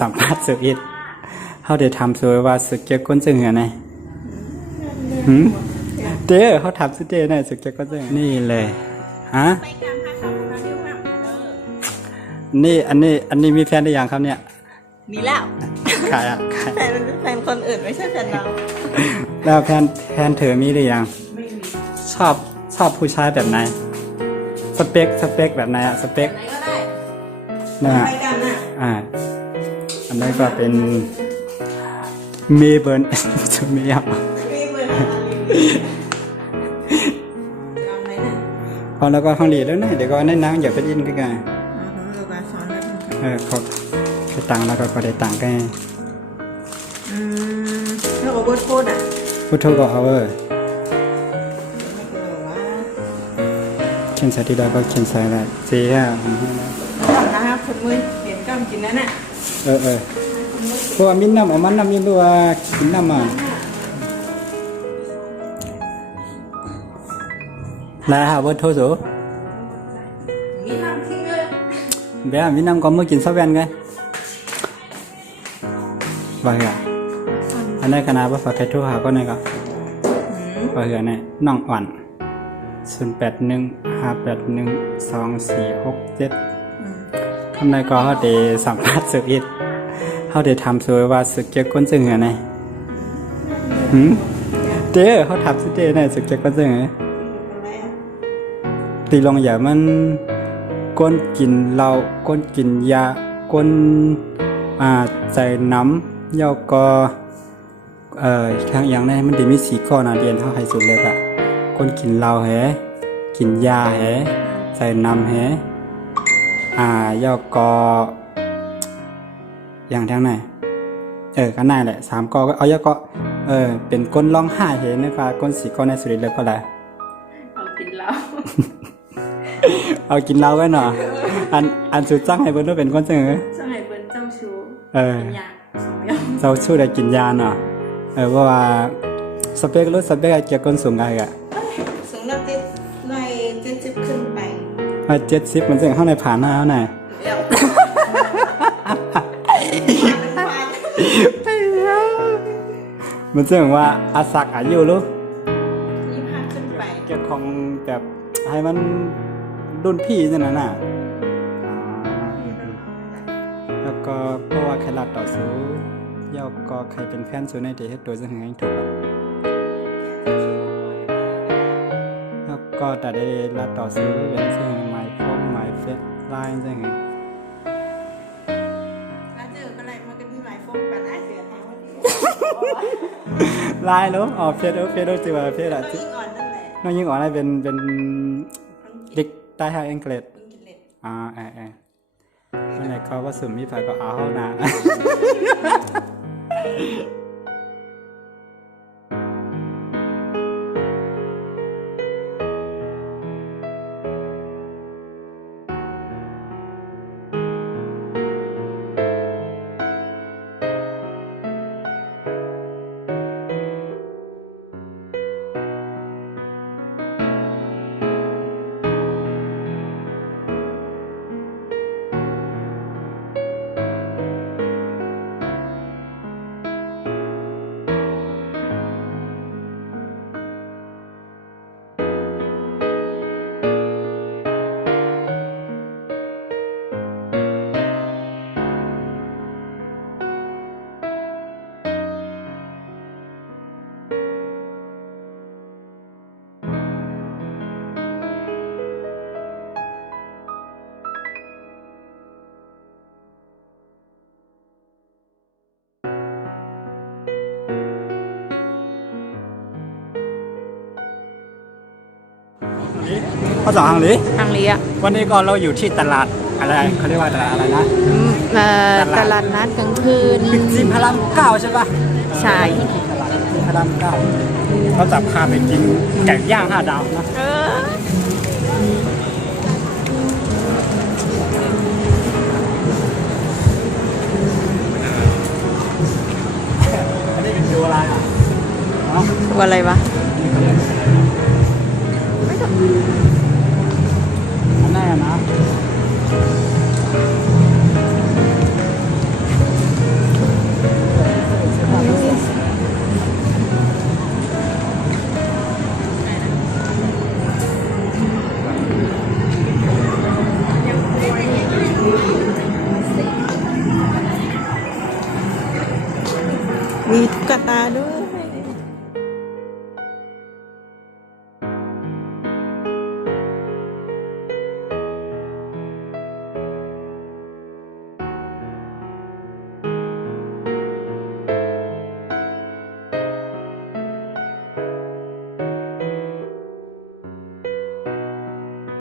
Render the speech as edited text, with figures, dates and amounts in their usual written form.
สัมภาษณ์สุอิทเขาได้ทำสวยว่าสุดเกี่ยวก้นจึงเหรอไงเด้อเขาทำสุดเด้อไงสุดเกี่ยวก้นจึงนี่เลยฮะนี่อันนี้มีแฟนได้ยังครับเนี่ยมีแล้วใครอ่ะแฟนคนอื่นไม่ใช่แฟนเราแล้วแฟนเธอมีหรือยังไม่มีชอบผู้ชายแบบไหนสเปคแบบไหนอะสเปคก็ได้นะไปกันน่ะอันนี้ก็เป็นเมเบิร์นจะไม่ยากพอแล้วก็ห้องหลีแล้วนะเดี๋ยวก็ในน้ำอย่าไปดิ้นกันเขาได้ตังแล้วก็ได้ตังกันแล้วก็พูดพูดโทรก็เอาเขียนใส่ที่ใดก็เขียนใส่แหละเจ๊อ่ะทำนะครับคนมือเห็นกล้ามกินนั่นน่ะเพราะว่ามิ้นน้ำเอามันน้ำมิ้นด้วยกินน้ำมาแล้วหาว่าโทษสูมีน้ำทิ้งเลยเดี๋ยวมิ้นน้ำก็มื่อกินซอฟแวนไงว่าเหรออันนี้คณะว่าฝากใครโทรหาก็ไหนก็ว่าเหรอเนี่ยน้องอ่อน0815812467คำใดก็เขาได้สัมภาษณ์สุอิทเขาได้ทำสวยว่าสุดเกี่ยวก้นจึงเหรอไงเด้อเขาทำสุดเด้อไงสุดเกี่ยวก้นจึงเหรอตีลงอย่ามันก้นกินเหล้าก้นกินยาก้นใจน้ำเย้าก็ทางอย่างนั้นมันได้มีสีข้อนะเรียนเขาให้สุดเลยอะคนกินเหล้าแหกินยาแหใส่น้ำแหยอกก็อย่างทั้งไหนก็น่าแหละ3ก็เอายอกก็เป็นก้นร้องไห้เห็นนะคะก้นสีก้อนในสุริเลยก็แหละเอากินเหล้าเอากินเหล้าไว้หน่อยอันสุดจ้างให้เบิ้ลด้วยเป็นก้นเสมอจ้างให้เบิ้ลเจ้าชู้กินยา2 อย่างเจ้าชู้ได้กินยาเนาะเพราะว่าสเปครถสเปคเกี่ยวกับสูงไงอะสูงแล้ว70ขึ้นไป70มันจะเข้าในผ่านหน้าเท่าไหร่มันจะว่าอาศักอายุรู้25ขึ้นไปเกี่ยวของแบบให้มันรุ่นพี่นั่นน่ะแล้วก็เพราะว่าใครรัดต่อสู้ย่อก็ใครเป็นแฟนสู้ในเดทโดยจะหึงให้ถูกแล้วก็แต่ได้รัดต่อสู้เป็นซึ่งหมายฟ้องหมายเฟซไลน์จะหึงแล้วเจอก็เลยมันก็มีหมายฟ้องกันไอ้เสือแทงว่าไลน์รู้เฟซจิว่าเฟซอะน้องยิงอ่อนอะไรเป็นเด็กใต้ทางอังกฤษเมื่อไหร่เขาว่าสุ่มมีไฟก็เอาหนาข้อ2ฮังลีอ่ะวันนี้ก็เราอยู่ที่ตลาดอะไรเขาเรียกว่าตลาดอะไรนะตลาดนัดกลางคืนจิมพาราม9ใช่ปะใช่พาราม9เขาจับพาไปกินไก่ย่าง5 ดาวนะอันนี้เป็นดูอะไรอ่ะดูอะไรวะ